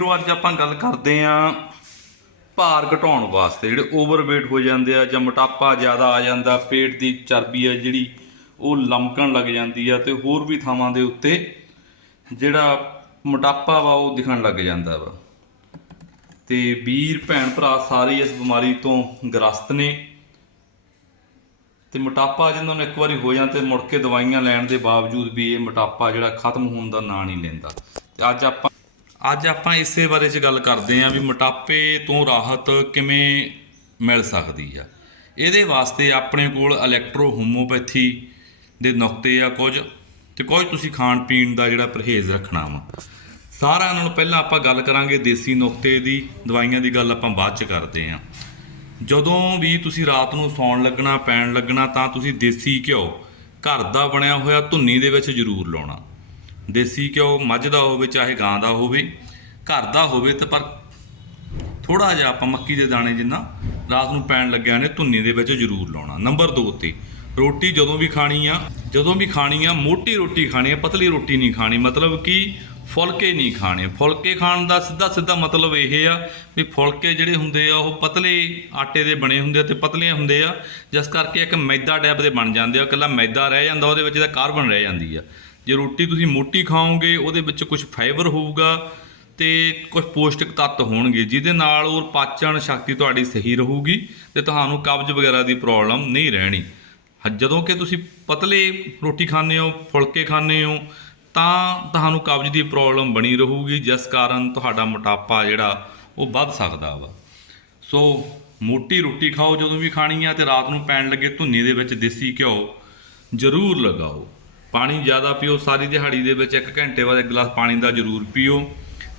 ਵੀਰੋ, ਅੱਜ ਆਪਾਂ ਗੱਲ ਕਰਦੇ ਆਂ ਭਾਰ ਘਟਾਉਣ ਵਾਸਤੇ। ਜਿਹੜੇ ਓਵਰਵੇਟ ਹੋ ਜਾਂਦੇ ਆ ਜਾਂ ਮੋਟਾਪਾ ਜ਼ਿਆਦਾ ਆ ਜਾਂਦਾ, ਪੇਟ ਦੀ ਚਰਬੀ ਆ ਜਿਹੜੀ, ਉਹ ਲਮਕਣ ਲੱਗ ਜਾਂਦੀ ਆ ਤੇ ਹੋਰ ਵੀ ਥਾਵਾਂ ਦੇ ਉੱਤੇ ਜਿਹੜਾ ਮੋਟਾਪਾ ਵਾ, ਉਹ ਦਿਖਣ ਲੱਗ ਜਾਂਦਾ ਵਾ। ਤੇ ਵੀਰ, ਭੈਣ, ਭਰਾ ਸਾਰੇ ਇਸ ਬਿਮਾਰੀ ਤੋਂ ਗ੍ਰਸਤ ਨੇ ਤੇ ਮੋਟਾਪਾ ਜਿਹਨਾਂ ਨੂੰ ਇੱਕ ਵਾਰੀ ਹੋ ਜਾਂ ਤੇ ਮੁੜ ਕੇ ਦਵਾਈਆਂ ਲੈਣ ਦੇ ਬਾਵਜੂਦ ਵੀ ਇਹ ਮੋਟਾਪਾ ਜਿਹੜਾ ਖਤਮ ਹੋਣ ਦਾ ਨਾਂ ਨਹੀਂ ਲੈਂਦਾ। ਤੇ ਅੱਜ ਆਪਾਂ ਅੱਜ ਆਪਾਂ ਇਸੇ ਬਾਰੇ 'ਚ ਗੱਲ ਕਰਦੇ ਆਂ ਵੀ ਮੋਟਾਪੇ ਤੋਂ ਰਾਹਤ ਕਿਵੇਂ ਮਿਲ ਸਕਦੀ ਆ। ਇਹਦੇ ਵਾਸਤੇ ਆਪਣੇ ਕੋਲ ਇਲੈਕਟ੍ਰੋ ਹੋਮੋਪੈਥੀ ਦੇ ਨੁਕਤੇ ਆ ਕੁਝ ਤੇ ਕੁਝ ਤੁਸੀਂ ਖਾਣ ਪੀਣ ਦਾ ਜਿਹੜਾ ਪਰਹੇਜ਼ ਰੱਖਣਾ ਵਾ। ਸਾਰਿਆਂ ਨਾਲੋਂ ਪਹਿਲਾਂ ਆਪਾਂ ਗੱਲ ਕਰਾਂਗੇ ਦੇਸੀ ਨੁਕਤੇ ਦੀ, ਦਵਾਈਆਂ ਦੀ ਗੱਲ ਆਪਾਂ ਬਾਅਦ 'ਚ ਕਰਦੇ ਆਂ ਜਦੋਂ ਵੀ ਤੁਸੀਂ ਰਾਤ ਨੂੰ ਸੌਣ ਲੱਗਣਾ, ਪੈਣ ਲੱਗਣਾ ਤਾਂ ਤੁਸੀਂ ਦੇਸੀ ਘਿਓ ਘਰ ਦਾ ਬਣਿਆ ਹੋਇਆ ਧੁੰਨੀ ਦੇ ਵਿੱਚ ਜ਼ਰੂਰ ਲਾਉਣਾ। ਦੇਸੀ ਘਿਓ ਮੱਝ ਦਾ ਹੋਵੇ, ਚਾਹੇ ਗਾਂ ਦਾ ਹੋਵੇ, ਘਰ ਦਾ ਹੋਵੇ ਤੇ ਪਰ ਥੋੜਾ ਜਿਹਾ ਆਪਾਂ ਮੱਕੀ ਦੇ ਦਾਣੇ ਜਿੰਨਾ ਰਾਤ ਨੂੰ ਪੈਣ ਲੱਗਿਆ ਨੇ, ਧੁੰਨੀ ਦੇ ਵਿੱਚ ਜ਼ਰੂਰ ਲਾਉਣਾ। ਨੰਬਰ 2 ਤੇ, ਰੋਟੀ ਜਦੋਂ ਵੀ ਖਾਣੀ ਆ, ਜਦੋਂ ਵੀ ਖਾਣੀ ਆ, ਮੋਟੀ ਰੋਟੀ ਖਾਣੀ ਆ, ਪਤਲੀ ਰੋਟੀ ਨਹੀਂ ਖਾਣੀ, ਮਤਲਬ ਕਿ ਫੁਲਕੇ ਨਹੀਂ ਖਾਣੇ। ਫੁਲਕੇ ਖਾਣ ਦਾ ਸਿੱਧਾ ਸਿੱਧਾ ਮਤਲਬ ਇਹ ਆ ਵੀ ਫੁਲਕੇ ਜਿਹੜੇ ਹੁੰਦੇ ਆ, ਉਹ ਪਤਲੇ ਆਟੇ ਦੇ ਬਣੇ ਹੁੰਦੇ ਆ ਤੇ ਪਤਲੇ ਹੁੰਦੇ ਆ, ਜਿਸ ਕਰਕੇ ਇੱਕ ਮੈਦਾ ਟੈਪ ਦੇ ਬਣ ਜਾਂਦੇ ਆ, ਇਕੱਲਾ ਮੈਦਾ ਰਹਿ ਜਾਂਦਾ, ਉਹਦੇ ਵਿੱਚ ਤਾਂ ਕਾਰਬਨ ਰਹਿ ਜਾਂਦੀ ਆ। ਜੇ ਰੋਟੀ ਤੁਸੀਂ ਮੋਟੀ ਖਾਓਗੇ, ਉਹਦੇ ਵਿੱਚ ਕੁਝ ਫਾਈਬਰ ਹੋਊਗਾ ਤੇ ਕੁਝ ਪੌਸ਼ਟਿਕ ਤੱਤ ਹੋਣਗੇ, ਜਿਹਦੇ ਨਾਲ ਉਹ ਪਾਚਨ ਸ਼ਕਤੀ ਤੁਹਾਡੀ ਸਹੀ ਰਹੂਗੀ ਤੇ ਤੁਹਾਨੂੰ ਕਬਜ਼ ਵਗੈਰਾ ਦੀ ਪ੍ਰੋਬਲਮ ਨਹੀਂ ਰਹਿਣੀ। ਜਦੋਂ ਕਿ ਤੁਸੀਂ ਪਤਲੇ ਰੋਟੀ ਖਾਂਦੇ ਹੋ, ਫੁਲਕੇ ਖਾਂਦੇ ਹੋ, ਤਾਂ ਤੁਹਾਨੂੰ ਕਬਜ਼ ਦੀ ਪ੍ਰੋਬਲਮ ਬਣੀ ਰਹੂਗੀ, ਜਿਸ ਕਾਰਨ ਤੁਹਾਡਾ ਮੋਟਾਪਾ ਜਿਹੜਾ, ਉਹ ਵੱਧ ਸਕਦਾ ਵਾ। ਸੋ ਮੋਟੀ ਰੋਟੀ ਖਾਓ ਜਦੋਂ ਵੀ ਖਾਣੀ ਆ ਤੇ ਰਾਤ ਨੂੰ ਪੈਣ ਲੱਗੇ ਧੁੰਨੀ ਦੇ ਵਿੱਚ ਦੇਸੀ ਘਿਓ ਜ਼ਰੂਰ ਲਗਾਓ। ਪਾਣੀ ਜ਼ਿਆਦਾ ਪੀਓ, ਸਾਰੀ ਦਿਹਾੜੀ ਦੇ ਵਿੱਚ 1 ਘੰਟੇ ਬਾਅਦ ਇੱਕ ਗਲਾਸ ਪਾਣੀ ਦਾ ਜ਼ਰੂਰ ਪੀਓ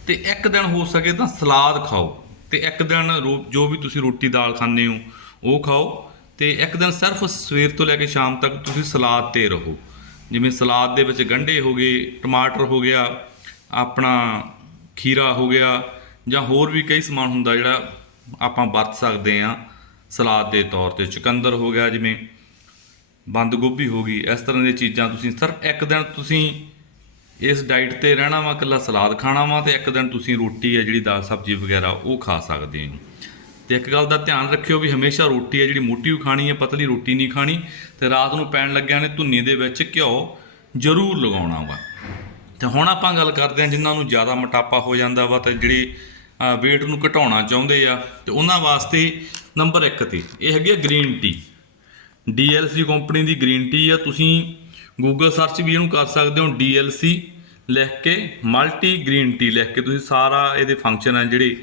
ਤੇ ਇੱਕ ਦਿਨ ਹੋ ਸਕੇ ਤਾਂ ਸਲਾਦ ਖਾਓ ਤੇ ਇੱਕ ਦਿਨ ਰੋ- ਜੋ ਵੀ ਤੁਸੀਂ ਰੋਟੀ ਦਾਲ ਖਾਂਦੇ ਹੋ, ਉਹ ਖਾਓ ਤੇ ਇੱਕ ਦਿਨ ਸਿਰਫ ਸਵੇਰ ਤੋਂ ਲੈ ਕੇ ਸ਼ਾਮ ਤੱਕ ਤੁਸੀਂ ਸਲਾਦ ਤੇ ਰਹੋ। ਜਿਵੇਂ ਸਲਾਦ ਦੇ ਵਿੱਚ ਗੰਢੇ ਹੋ ਗਏ, ਟਮਾਟਰ ਹੋ ਗਿਆ, ਆਪਣਾ ਖੀਰਾ ਹੋ ਗਿਆ ਜਾਂ ਹੋਰ ਵੀ ਕਈ ਸਮਾਨ ਹੁੰਦਾ ਜਿਹੜਾ ਆਪਾਂ ਵਰਤ ਸਕਦੇ ਆ ਸਲਾਦ ਦੇ ਤੌਰ ਤੇ। ਚੁਕੰਦਰ ਹੋ ਗਿਆ ਜਿਵੇਂ ਬੰਦ ਗੋਭੀ ਹੋ ਗਈ, ਇਸ ਤਰ੍ਹਾਂ ਦੀਆਂ ਚੀਜ਼ਾਂ ਤੁਸੀਂ ਸਿਰਫ ਇੱਕ ਦਿਨ ਤੁਸੀਂ ਇਸ ਡਾਈਟ ਤੇ ਰਹਿਣਾ ਵਾ, ਇਕੱਲਾ ਸਲਾਦ ਖਾਣਾ ਵਾ ਤੇ ਇੱਕ ਦਿਨ ਤੁਸੀਂ ਰੋਟੀ ਹੈ ਜਿਹੜੀ ਦਾਲ, ਸਬਜ਼ੀ ਵਗੈਰਾ ਉਹ ਖਾ ਸਕਦੇ ਹੋ। ਤੇ ਇੱਕ ਗੱਲ ਦਾ ਧਿਆਨ ਰੱਖਿਓ ਵੀ ਹਮੇਸ਼ਾ ਰੋਟੀ ਹੈ ਜਿਹੜੀ ਮੋਟੀ ਉਹ ਖਾਣੀ ਹੈ, ਪਤਲੀ ਰੋਟੀ ਨਹੀਂ ਖਾਣੀ ਤੇ ਰਾਤ ਨੂੰ ਪੈਣ ਲੱਗਿਆ ਨੇ ਧੁੰਨੀ ਦੇ ਵਿੱਚ ਘਿਓ ਜ਼ਰੂਰ ਲਗਾਉਣਾ ਵਾ। ਤੇ ਹੁਣ ਆਪਾਂ ਗੱਲ ਕਰਦੇ ਹਾਂ ਜਿਨ੍ਹਾਂ ਨੂੰ ਜ਼ਿਆਦਾ ਮੋਟਾਪਾ ਹੋ ਜਾਂਦਾ ਵਾ ਤੇ ਜਿਹੜੇ weight ਨੂੰ ਘਟਾਉਣਾ ਚਾਹੁੰਦੇ ਆ ਤੇ ਉਹਨਾਂ ਵਾਸਤੇ ਨੰਬਰ 1 ਤੇ ਇਹ ਹੈਗੀ ਆ ਗ੍ਰੀਨ ਟੀ DLC ਕੰਪਨੀ ਦੀ ਗ੍ਰੀਨ ਟੀ ਆ। ਤੁਸੀਂ ਗੂਗਲ ਸਰਚ ਵੀ ਇਹਨੂੰ ਕਰ ਸਕਦੇ ਹੋ DLC ਲਿਖ ਕੇ, ਮਲਟੀ ਗ੍ਰੀਨ ਟੀ ਲਿਖ ਕੇ। ਤੁਸੀਂ ਸਾਰਾ ਇਹਦੇ ਫੰਕਸ਼ਨ ਆ ਜਿਹੜੇ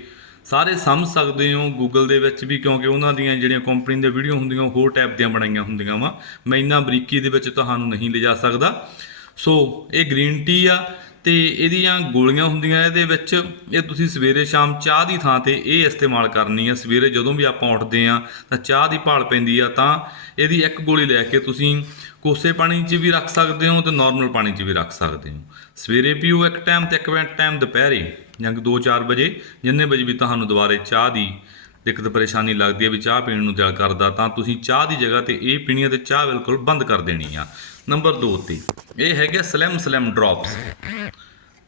ਸਾਰੇ ਸਮਝ ਸਕਦੇ ਹੋ ਗੂਗਲ ਦੇ ਵਿੱਚ ਵੀ, ਕਿਉਂਕਿ ਉਹਨਾਂ ਦੀਆਂ ਜਿਹੜੀਆਂ ਕੰਪਨੀ ਦੀਆਂ ਵੀਡੀਓ ਹੁੰਦੀਆਂ ਹੋਰ ਟਾਈਪ ਦੀਆਂ ਬਣਾਈਆਂ ਹੁੰਦੀਆਂ ਵਾ। ਮੈਂ ਇੰਨਾ ਬਰੀਕੀ ਦੇ ਵਿੱਚ ਤੁਹਾਨੂੰ ਨਹੀਂ ਲਿਜਾ ਸਕਦਾ। ਸੋ ਇਹ ਗ੍ਰੀਨ ਟੀ ਆ। ਤੇ ਇਹਦੀਆਂ ਗੋਲੀਆਂ ਹੁੰਦੀਆਂ, ਇਹਦੇ ਵਿੱਚ ਇਹ ਤੁਸੀਂ ਸਵੇਰੇ ਸ਼ਾਮ ਚਾਹ ਦੀ ਥਾਂ ਤੇ ਇਹ ਇਸਤੇਮਾਲ ਕਰਨੀ ਆ। ਸਵੇਰੇ ਜਦੋਂ ਵੀ ਆਪਾਂ ਉੱਠਦੇ ਆ, ਤਾਂ ਚਾਹ ਦੀ ਭਾਲ ਪੈਂਦੀ ਆ, ਤਾਂ ਇਹਦੀ ਇੱਕ ਗੋਲੀ ਲੈ ਕੇ ਤੁਸੀਂ ਕੋਸੇ ਪਾਣੀ 'ਚ ਵੀ ਰੱਖ ਸਕਦੇ ਹੋ ਤੇ ਨਾਰਮਲ ਪਾਣੀ 'ਚ ਵੀ ਰੱਖ ਸਕਦੇ ਹੋ। ਸਵੇਰੇ ਪੀਓ ਇੱਕ ਟਾਈਮ ਤੇ ਇੱਕ ਟਾਈਮ ਦੁਪਹਿਰੇ ਜਾਂ 2-4 ਵਜੇ, ਜਿੰਨੇ ਵਜੇ ਵੀ ਤੁਹਾਨੂੰ ਦੁਬਾਰੇ ਚਾਹ ਦੀ ਦਿੱਕਤ ਪਰੇਸ਼ਾਨੀ ਲੱਗਦੀ ਹੈ ਵੀ ਚਾਹ ਪੀਣ ਨੂੰ ਦਿਲ ਕਰਦਾ, ਤਾਂ ਤੁਸੀਂ ਚਾਹ ਦੀ ਜਗ੍ਹਾ ਤੇ ਇਹ ਪੀਣੀ ਹੈ ਤੇ ਚਾਹ ਬਿਲਕੁਲ ਬੰਦ ਕਰ ਦੇਣੀ ਆ। ਨੰਬਰ 2 ਤੇ ਇਹ ਹੈਗੇ slim slim drops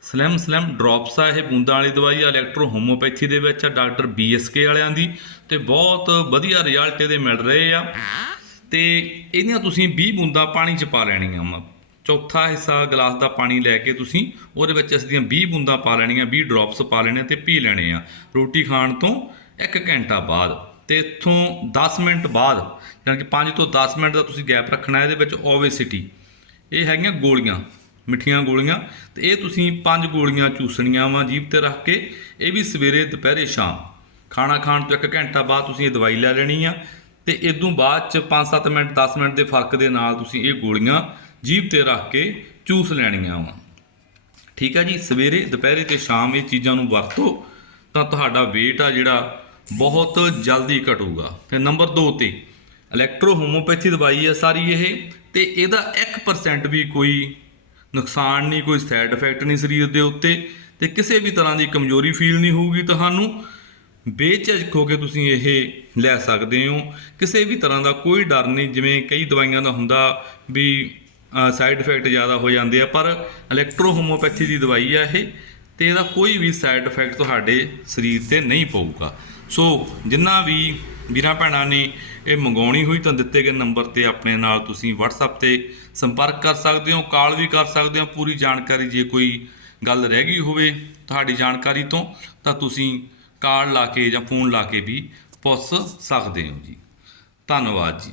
slim slim drops ਆ ਇਹ ਬੂੰਦਾਂ ਵਾਲੀ ਦਵਾਈ ਆ ਇਲੈਕਟ੍ਰੋ ਹੋਮੋਪੈਥੀ ਦੇ ਵਿੱਚ ਆ, ਡਾਕਟਰ ਬੀਐਸਕੇ ਵਾਲਿਆਂ ਦੀ ਤੇ ਬਹੁਤ ਵਧੀਆ ਰਿਜ਼ਲਟ ਇਹਦੇ ਮਿਲ ਰਹੇ ਆ। ਤੇ ਇਹਦੀਆਂ ਤੁਸੀਂ 20 ਬੂੰਦਾਂ ਪਾਣੀ 'ਚ ਪਾ ਲੈਣੀਆਂ ਵਾ। ਚੌਥਾ ਹਿੱਸਾ ਗਲਾਸ ਦਾ ਪਾਣੀ ਲੈ ਕੇ ਤੁਸੀਂ ਉਹਦੇ ਵਿੱਚ ਇਸ ਦੀਆਂ 20 ਬੂੰਦਾਂ ਪਾ ਲੈਣੀਆਂ 20 ਡ੍ਰੌਪਸ ਪਾ ਲੈਣੇ ਤੇ ਪੀ ਲੈਣੇ ਆ। ਰੋਟੀ ਖਾਣ ਤੋਂ 1 ਘੰਟਾ ਬਾਅਦ ਤੇ ਇੱਥੋਂ 10 ਮਿੰਟ ਬਾਅਦ ਯਾਨੀ ਕਿ 5 ਤੋਂ 10 ਮਿੰਟ ਦਾ ਤੁਸੀਂ ਗੈਪ ਰੱਖਣਾ, ਇਹਦੇ ਵਿੱਚ ਓਵੇਸਿਟੀ ਇਹ ਹੈਗੀਆਂ ਗੋਲੀਆਂ। ਮਿੱਠੀਆਂ ਗੋਲੀਆਂ ਤੇ ਇਹ ਤੁਸੀਂ ਪੰਜ ਗੋਲੀਆਂ ਚੂਸਣੀਆਂ ਵਾ ਜੀਭ ਤੇ ਰੱਖ ਕੇ। ਇਹ ਵੀ ਸਵੇਰੇ, ਦੁਪਹਿਰੇ, ਸ਼ਾਮ। ਖਾਣਾ ਖਾਣ ਤੋਂ 1 ਘੰਟਾ ਬਾਅਦ ਤੁਸੀਂ ਇਹ ਦਵਾਈ ਲੈ ਲੈਣੀ ਆ ਤੇ ਇਦੋਂ ਬਾਅਦ ਚ 5-7 ਮਿੰਟ 10 ਮਿੰਟ ਦੇ ਫ਼ਰਕ ਦੇ ਨਾਲ ਤੁਸੀਂ ਇਹ ਗੋਲੀਆਂ ਜੀਭ ਤੇ ਰੱਖ ਕੇ ਚੂਸ ਲੈਣੀਆਂ ਵਾ। ਠੀਕ ਆ ਜੀ? ਸਵੇਰੇ, ਦੁਪਹਿਰੇ ਤੇ ਸ਼ਾਮ ਇਹ ਚੀਜ਼ਾਂ ਨੂੰ ਵਰਤੋ ਤਾਂ ਤੁਹਾਡਾ weight ਆ ਜਿਹੜਾ ਬਹੁਤ ਜਲਦੀ ਘਟੂਗਾ। ਤੇ ਨੰਬਰ 2 ਤੇ ਇਲੈਕਟ੍ਰੋ ਹੋਮੋਪੈਥੀ ਦਵਾਈ ਹੈ ਸਾਰੀ ਇਹ ਤੇ ਇਹਦਾ 1% ਵੀ ਕੋਈ ਨੁਕਸਾਨ ਨਹੀਂ, ਕੋਈ ਸਾਈਡ ਇਫੈਕਟ ਨਹੀਂ ਸਰੀਰ ਦੇ ਉੱਤੇ ਤੇ ਕਿਸੇ ਵੀ ਤਰ੍ਹਾਂ ਦੀ ਕਮਜ਼ੋਰੀ ਫੀਲ ਨਹੀਂ ਹੋਊਗੀ ਤੁਹਾਨੂੰ। ਬੇਝਿਜਕ ਹੋ ਕੇ ਤੁਸੀਂ ਇਹ ਲੈ ਸਕਦੇ ਹੋ। ਕਿਸੇ ਵੀ ਤਰ੍ਹਾਂ ਦਾ ਕੋਈ ਡਰ ਨਹੀਂ, ਜਿਵੇਂ ਕਈ ਦਵਾਈਆਂ ਦਾ ਹੁੰਦਾ ਵੀ ਸਾਈਡ ਇਫੈਕਟ ਜ਼ਿਆਦਾ ਹੋ ਜਾਂਦੇ ਆ, ਪਰ ਇਲੈਕਟ੍ਰੋ ਹੋਮੋਪੈਥੀ ਦੀ ਦਵਾਈ ਆ ਇਹ ਤੇ ਇਹਦਾ ਕੋਈ ਵੀ ਸਾਈਡ ਇਫੈਕਟ ਤੁਹਾਡੇ ਸਰੀਰ ਤੇ ਨਹੀਂ ਪਊਗਾ। ਸੋ, ਜਿੰਨਾ ਵੀ ਵੀਰਾਂ ਭੈਣਾਂ ਨੇ ਇਹ ਮੰਗਾਉਣੀ ਹੋਈ ਤਾਂ ਦਿੱਤੇ ਗਏ ਨੰਬਰ ਤੇ ਆਪਣੇ ਨਾਲ ਤੁਸੀਂ WhatsApp ਤੇ ਸੰਪਰਕ ਕਰ ਸਕਦੇ ਹੋ, ਕਾਲ ਵੀ ਕਰ ਸਕਦੇ ਹੋ। ਪੂਰੀ ਜਾਣਕਾਰੀ ਜੇ ਕੋਈ ਗੱਲ ਰਹਿ ਗਈ ਹੋਵੇ ਤੁਹਾਡੀ ਜਾਣਕਾਰੀ ਤੋਂ, ਤਾਂ ਤੁਸੀਂ ਕਾਲ ਲਾ ਕੇ ਜਾਂ ਫੋਨ ਲਾ ਕੇ ਵੀ ਪੁੱਛ ਸਕਦੇ ਹੋ ਜੀ। ਧੰਨਵਾਦ ਜੀ।